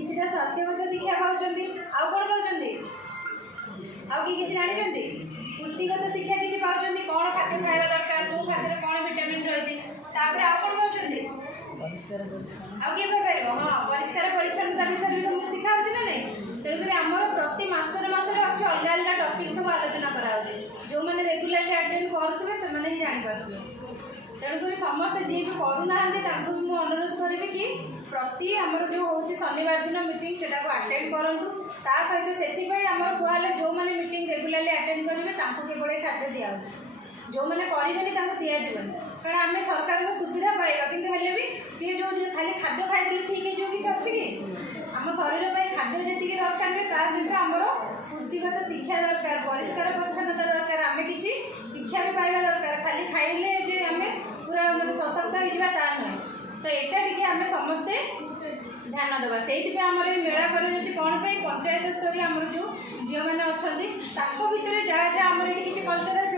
किछिटा स्वास्थ्यगत शिक्षा पाउछन्ति आउ कोन पाउछन्ति आउ किछि जानिछन्ति पुष्टिगत शिक्षा किछि पाउछन्ति कोन खाद्य खाଇବା दरकार को खाद्य कोन विटामिन रहिछि तापर आउ कोन पाउछन्ति आउ के कर पाइबो हां परिष्कार परिच्छन्नता विषय भी तुमको शिखा होछि ना नहीं तेणुकरी आमर प्रति मासरे अच्छे अलग अलग टपिक सब आलोचना कराऊे जो मैंने रेगुलाली अटेंड करुवे से ही जापारे तेणुक समस्ते जी भी करूना मुझे अनुरोध करी कि प्रति आमर जो हूँ शनिवार दिन मीटिंग से अटेंड करूँ ता सहित से आमर कहले जो मैंने मीटिंग रेगुलाली अटेंड करेंगे केवल खाद्य दिया जो मैंने करेंगे दिजावन कारण आम सरकार सुविधा पाइबा कि भी सी जो खाली खाद्य खाई ठीक है किसी अच्छी कि आम शरीर में खाद्य जी दरकार नहीं ता सहित आमर पुष्टिगत शिक्षा दरकार परिष्कार परिच्छन्नता दरकार आम कि शिक्षा भी पाइबा दरकार खाली खाइले जे आम पूरा सशक्त होता नुहे तो यहाँ टी आम समस्ते ध्यान देवा से आमर मेला कर कौन पंचायत स्तर आमर जो झील मैंने अच्छा भितर जहाँ जहाँ आमर किसी कल्चरल